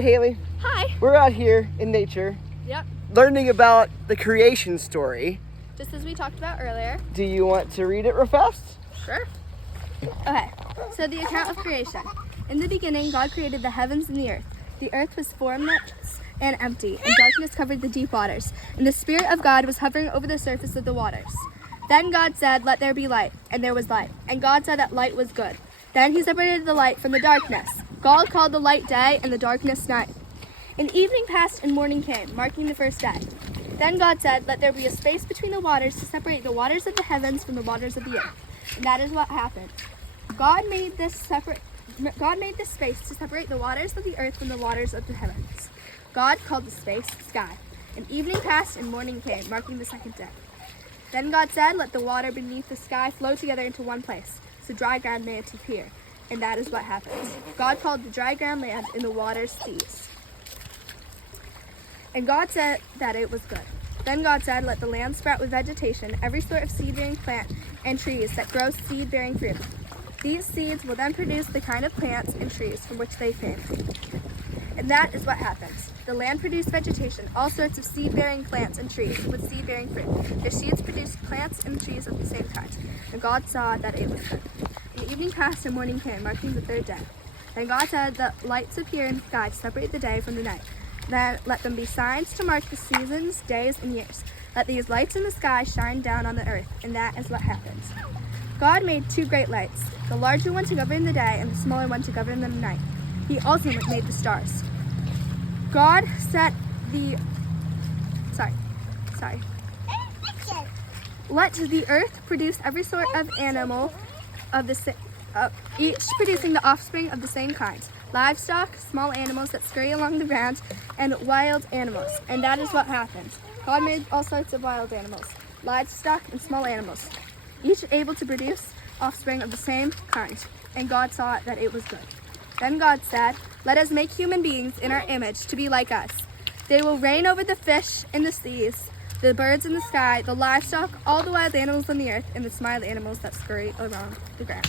right, Hayley. Hi. We're out here in nature, Yep. learning about the creation story. Just as we talked about earlier. Do you want to read it real fast? Sure. Okay. So the account of creation. In the beginning, God created the heavens and the earth. The earth was formless and empty, and darkness covered the deep waters. And the Spirit of God was hovering over the surface of the waters. Then God said, "Let there be light," and there was light. And God said that light was good. Then he separated the light from the darkness. God called the light day and the darkness night. And evening passed and morning came, marking the first day. Then God said, "Let there be a space between the waters to separate the waters of the heavens from the waters of the earth." And that is what happened. God made this space to separate the waters of the earth from the waters of the heavens. God called the space sky. And evening passed and morning came, marking the second day. Then God said, "Let the water beneath the sky flow together into one place, so dry ground may appear." And that is what happened. God called the dry ground land and the waters seas. And God said that it was good. Then God said, "Let the land sprout with vegetation, every sort of seed-bearing plant and trees that grow seed-bearing fruit. These seeds will then produce the kind of plants and trees from which they came." And that is what happens. The land produced vegetation, all sorts of seed-bearing plants and trees with seed-bearing fruit. Their seeds produced plants and trees of the same kind. And God saw that it was good. And evening passed and morning came, marking the third day. Then God said, "Let lights appear in the sky to separate the day from the night. Then let them be signs to mark the seasons, days, and years. Let these lights in the sky shine down on the earth." And that is what happens. God made two great lights, the larger one to govern the day and the smaller one to govern the night. He also made the stars. God set the... Let the earth produce every sort of animal of each producing the offspring of the same kind. Livestock, small animals that scurry along the ground, and wild animals. And that is what happened. God made all sorts of wild animals, livestock, and small animals, each able to produce offspring of the same kind. And God saw that it was good. Then God said, "Let us make human beings in our image to be like us. They will reign over the fish in the seas, the birds in the sky, the livestock, all the wild animals on the earth, and the small animals that scurry around the ground."